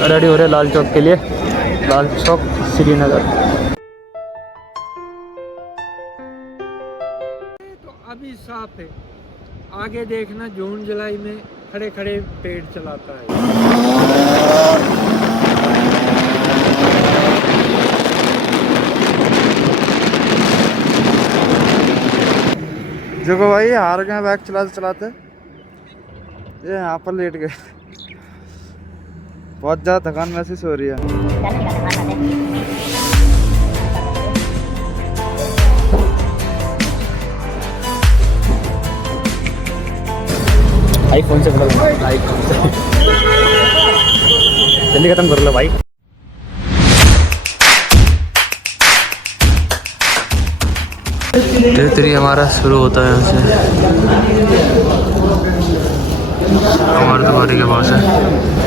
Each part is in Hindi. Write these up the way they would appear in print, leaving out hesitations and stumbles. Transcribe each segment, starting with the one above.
रेडी हो रहे लाल चौक के लिए, लाल चौक श्रीनगर। तो अभी साफ है, आगे देखना जून जुलाई में खड़े खड़े पेड़ चलाता है। देखो भाई हार गए बाइक चलाते चलाते, ये यहाँ पर लेट गए। बहुत ज़्यादा थकान महसूस हो रही है। आईफोन से आईफोन से जल्दी खत्म कर लो भाई। धीरे धीरे हमारा शुरू होता है यहाँ से, हमारे दुकान के पास है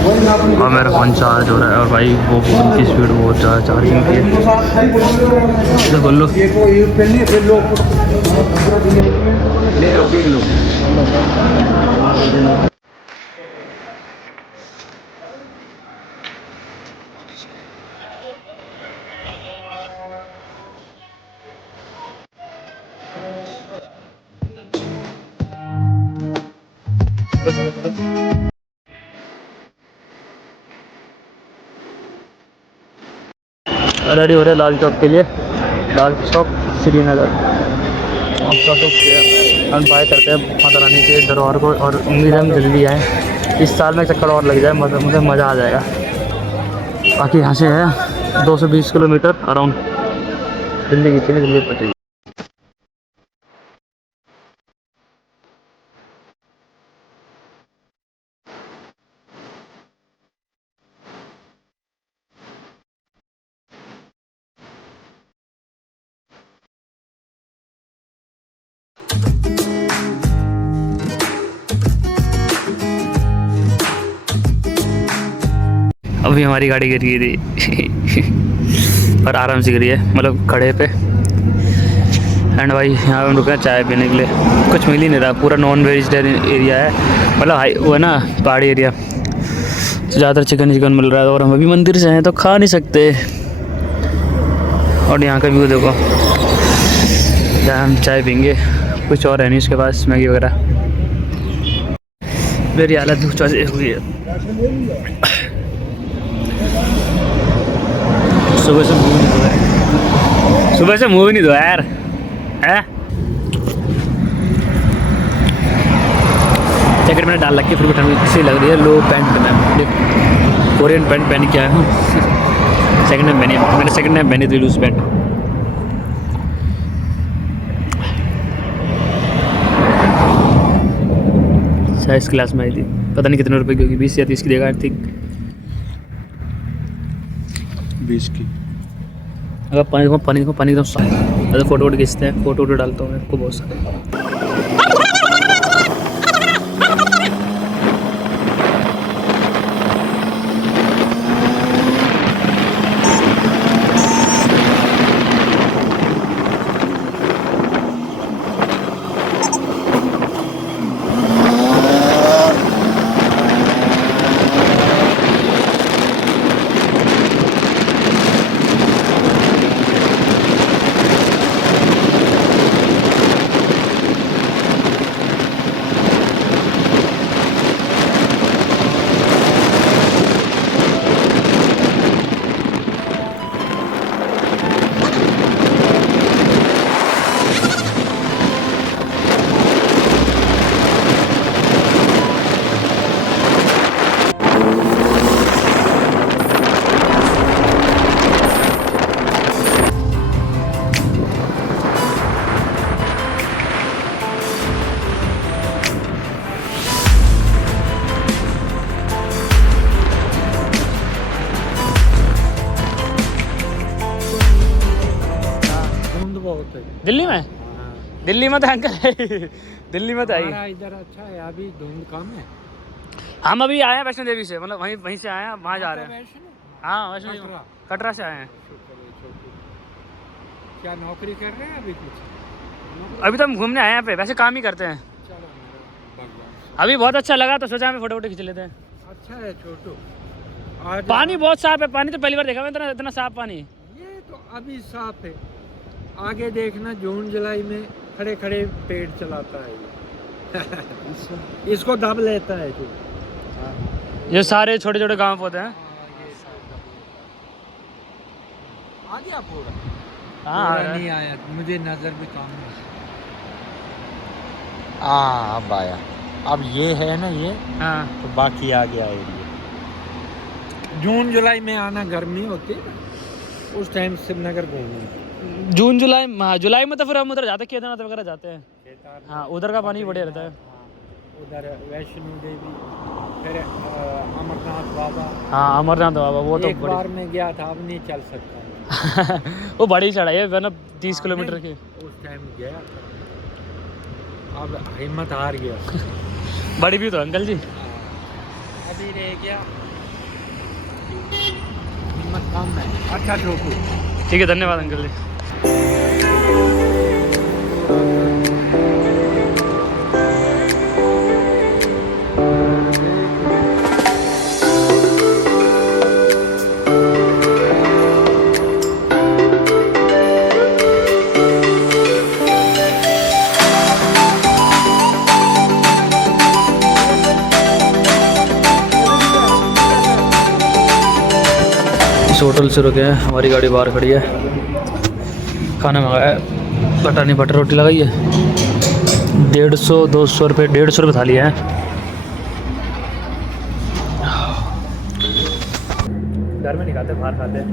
और मेरा फ़ोन चार्ज हो रहा है। और भाई वो फ़ोन की स्पीड बहुत ज़्यादा चार्जिंग की है। बोल लो रेडी हो रहे लाल चौक के लिए, लाल चौक श्रीनगर। हम बाय करते हैं माता रानी के दरबार को और उम्मीद है हम जल्दी आएँ। इस साल में चक्कर और लग जाए, मुझे मज़ा आ जाएगा। बाकी यहाँ से है 220 किलोमीटर अराउंड। जल्दी कितनी जल्दी पहुँचेगी। अभी हमारी गाड़ी गिर गई थी पर आराम से गिरी है, मतलब खड़े पे। एंड भाई यहाँ हम रुके चाय पीने के लिए, कुछ मिल ही नहीं रहा। पूरा नॉन वेजिटेरियन एरिया है, मतलब हाई वो है ना पहाड़ी एरिया, तो ज़्यादातर चिकन मिल रहा है। और हम अभी मंदिर से हैं तो खा नहीं सकते। और यहाँ का व्यू देखो, यहाँ हम चाय पीएंगे, कुछ और है नहीं उसके पास, मैगी वगैरह। मेरी हालत कुछ ऐसी हुई है, सुबह से मुँह नहीं धोया, सुबह से मुँह नहीं धोया यार है। जैकेट मैंने डाल रखी है, फिर भी ठंड अच्छी लग रही है। लो पैंट पहना, कोरियन पैंट पहन के आया हूँ। सेकंड हैंड पहनी, मैंने सेकंड हैंड पहनी थी लूज पैंट। साइज क्लास में आई थी, पता नहीं कितने रुपए की होगी, 20 या 30 की देगा आई थिंक, 20 की। अगर पानी एकदम साफ है तो फोटो खींचते हैं, फोटो डालता हूँ मैं आपको बहुत सारे। दिल्ली में? दिल्ली में तो अंकल दिल्ली में तो आई इधर अच्छा है, अभी धुंध कम है। हम अभी आए हैं वैष्णो देवी से, मतलब वहीं से आए हैं, वहाँ जा रहे हैं। हाँ वैष्णो देवी कटरा से आए हैं। क्या नौकरी कर रहे हैं अभी कुछ? अभी तो हम घूमने आए हैं यहाँ पे, वैसे काम ही करते हैं। अभी बहुत अच्छा लगा तो सोचा हमें फोटो खींच लेते हैं। अच्छा है छोटू, आज पानी बहुत साफ है, पानी तो पहली बार देखा मैं इतना इतना साफ पानी। ये तो अभी साफ है, आगे देखना जून जुलाई में खड़े खड़े पेड़ चलाता है ये। इसको दब लेता है जो। ये सारे छोटे छोटे गांव पौधे हैं। आ गया पूरा? हाँ पूरा नहीं आया, मुझे नजर भी कम है। अब आया। अब ये है ना, ये हाँ तो बाकी आ गया एरिया। जून जुलाई में आना, गर्मी होती है ना उस टाइम श्रीनगर घूमने। जून जुलाई, हाँ जुलाई में तो फिर हम उधर जाते हैं, केदारनाथ वगैरह जाते हैं। हाँ उधर का पानी बढ़िया रहता है। उधर वैष्णो देवी, फिर अमरनाथ बाबा। हाँ अमरनाथ बाबा वो तो एक बार में गया था, अब नहीं चल सकता। वो बड़ी चढ़ाई है ना 30 किलोमीटर की। उस टाइम गया था, अब हिम्मत हार गया। बड़ी भी तो अंकल जी। अभी रह गया, हिम्मत कम है। अच्छा ठोकू। ठीक है, धन्यवाद अंकल जी। इस होटल से रुके हैं, हमारी गाड़ी बाहर खड़ी है। खाना मंगाया है, पता नहीं बटर रोटी लगाई है। 150-200 रुपये, 150 रुपये थाली है। घर में नहीं खाते, बाहर खाते हैं।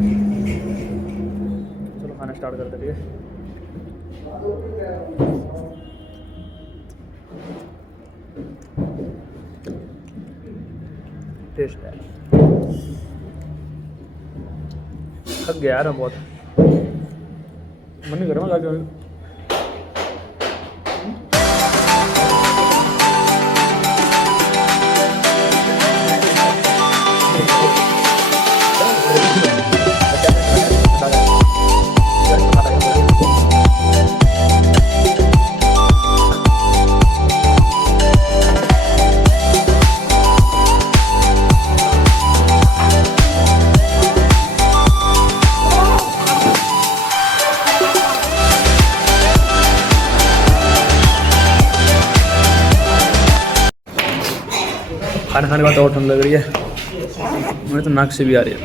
चलो खाना स्टार्ट करते हैं। टेस्ट है, थक गया यार बहुत, मन नहीं कर रहा खा के। खाना खाने के बाद और ठंड लग रही है, मुझे तो नाक से भी आ रही है।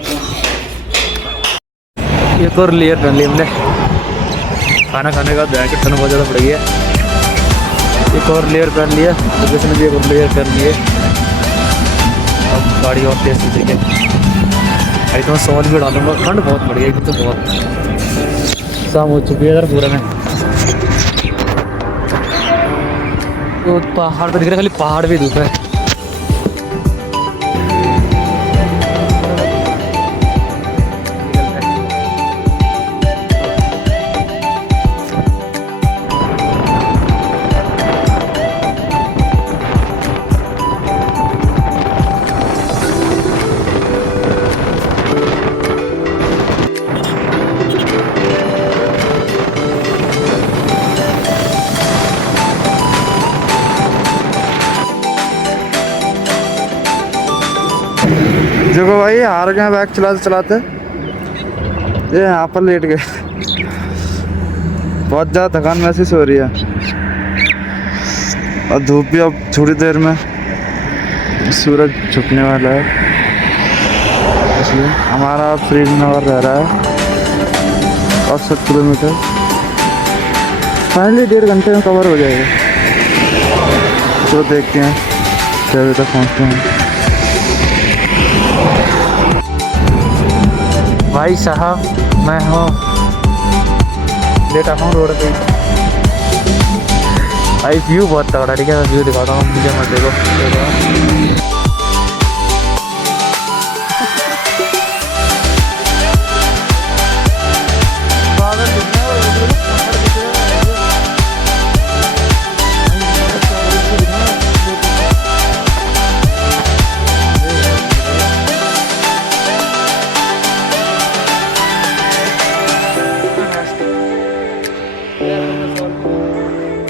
एक और लेयर पहन ली हमने, खाना खाने के बाद जैकेट ठंड बहुत ज़्यादा पड़ गई है। एक और लेयर पहन लिया, तो किसी ने भी एक और लेयर पहन लिए। अब गाड़ी और तेज चीज़ें आई तो मैं समझ भी डालूंगा, ठंड बहुत बढ़ गई तो बहुत। शाम हो चुकी है इधर पूरा में, तो पहाड़ पे दिख रहा है, खाली पहाड़ भी धूप है। देखो भाई, हार गए बैग चलाते चलाते, ये यहाँ पर लेट गए। बहुत ज़्यादा थकान महसूस हो रही है, और धूप भी अब थोड़ी देर में सूरज छुपने वाला है, इसलिए हमारा श्रीनगर रह रहा है 60 किलोमीटर। फाइनली 1.5 घंटे में कवर हो जाएगा। तो देखते हैं क्या बजे तक पहुँचते हैं। भाई साहब मैं हूँ लेट आता हूँ रोड पे। भाई व्यू बहुत तगड़ा, ठीक है मैं व्यू दिखाता हूँ, मुझे मत देखो।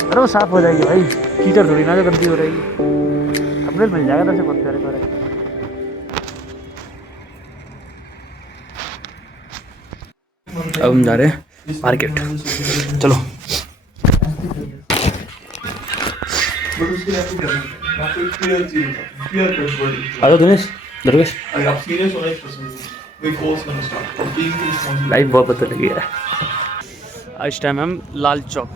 अरे वो साफ हो जाएगी भाई, कीचड़ थोड़ी ना जो गंदी हो रहेगी। अप्रैल मिल जाएगा, तब से बंद करे। अब हम जा रहे हैं मार्केट, चलो। आ जाओ दिनेश, दुर्गेश। लाइफ बहुत पता लगी है। इस टाइम हम लाल चौक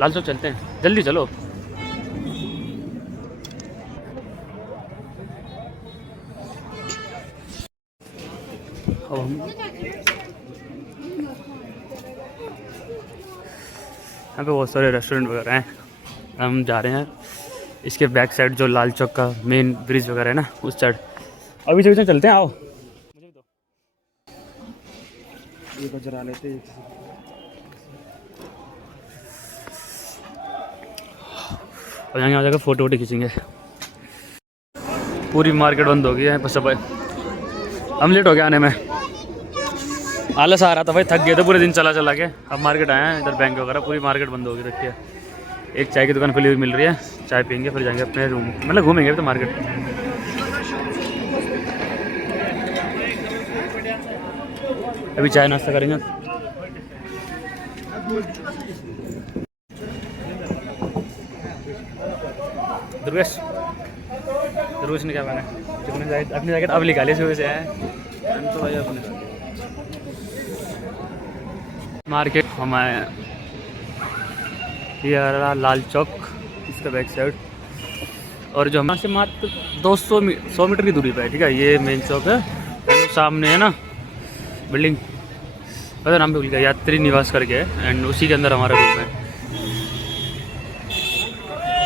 चलते हैं, जल्दी चलो। अब हम यहाँ पे बहुत सारे रेस्टोरेंट वगैरह हैं। हम जा रहे हैं इसके बैक साइड, जो लाल चौक का मेन ब्रिज वगैरह है ना, उस साइड। अभी चलते चलते हैं, आओ। ये बजरा लेते हैं। और यहाँ आ जाकर फ़ोटो वोटो खींचेंगे। पूरी मार्केट बंद हो गई है, बस अब हम लेट हो गया आने में। आलस आ रहा था भाई, थक गए थे पूरे दिन चला चला के। अब मार्केट आए हैं, इधर बैंक वगैरह पूरी मार्केट बंद हो गई। देखिए एक चाय की दुकान खुली हुई मिल रही है, चाय पियेंगे फिर जाएंगे अपने रूम, मतलब घूमेंगे तो मार्केट। अभी चाय नाश्ता करेंगे। दुर्गेश ने क्या पहना? अपनी जैकेट अब निकाली सुबह से है तो भाई अपने मार्केट हम आए। ये आ रहा लाल चौक, इसका बैक साइड। और जो हमारे से मात्र 100 मीटर की दूरी पे है, ठीक है। ये मेन चौक है, सामने है ना बिल्डिंग, पता नाम भी भूल गया, यात्री निवास करके है, एंड उसी के अंदर हमारा रूम है।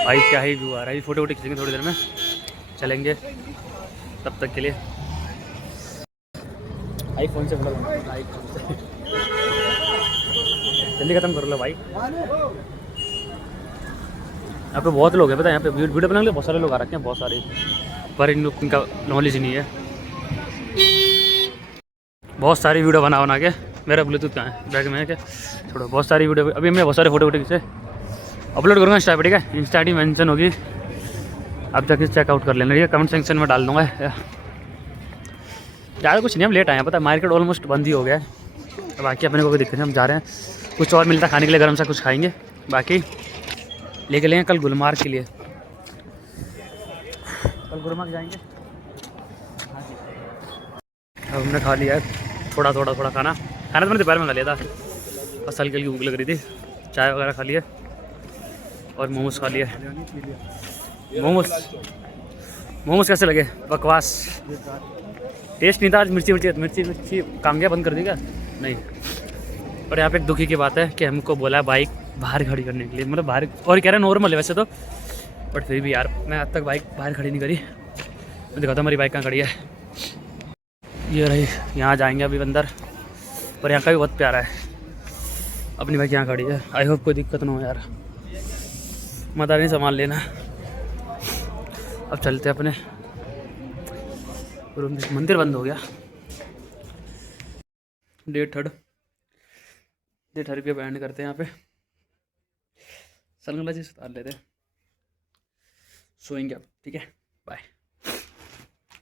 भाई क्या ही व्यू आ रहा है। फोटो वोटो खींचेंगे थोड़ी देर में, चलेंगे। तब तक के लिए आईफोन से जल्दी ख़त्म कर लो भाई। यहाँ पे बहुत लोग हैं, पता है। यहाँ पे वीडियो बनाने के लिए बहुत सारे लोग आ रखे हैं, बहुत सारे, पर इन लोग इनका नॉलेज नहीं है। बहुत सारी वीडियो बना के, मेरा ब्लूटूथ कहाँ है, बैग में है क्या, छोड़ो। बहुत सारी वीडियो, अभी मैं बहुत सारे फोटो वोटो खींचे अपलोड करूँगा इंस्टा पे, ठीक है। इंस्टा आई डी मेंशन होगी, आप जाके चेकआउट कर लेना, ठीक है। कमेंट सेक्शन में डाल दूँगा। ज़्यादा कुछ नहीं, हम लेट आए हैं, पता है। मार्केट ऑलमोस्ट बंद ही हो गया है, बाकी अपने को कोई दिक्कत नहीं। हम जा रहे हैं, कुछ और मिलता खाने के लिए, गर्म सा कुछ खाएंगे, बाकी लेके लेंगे कल गुलमार्ग के लिए। कल गुलमार्ग जाएंगे। अब हमने खा लिया है थोड़ा खाना तो मैंने दोपहर में खा लिया था, बस हल्की भूख लग रही थी। चाय वगैरह खा लिया और मोमोज खा लिया। मोमोज कैसे लगे? बकवास, टेस्ट नहीं था आज। मिर्ची काम गया, बंद कर दी क्या? नहीं। और यहाँ पे एक दुखी की बात है कि हमको बोला बाइक बाहर खड़ी करने के लिए, मतलब बाहर, और कह रहे हैं नॉर्मल है वैसे तो, बट फिर भी यार मैं आज तक बाइक बाहर खड़ी नहीं करी। मैं दिखाता हूँ हमारी बाइक कहाँ खड़ी है। ये रही, यहाँ जाएंगे अभी अंदर। पर यहाँ का भी बहुत प्यारा है। अपनी बाइक यहाँ खड़ी है। आई होप कोई दिक्कत ना हो यार, मता नहीं संभाल लेना। अब चलते अपने रूम। मंदिर बंद हो गया। डे थर्ड पे बैंड करते हैं यहाँ पे। सनग्लासेस उतार लेते हैं, सोएंगे अब, ठीक है। बाय।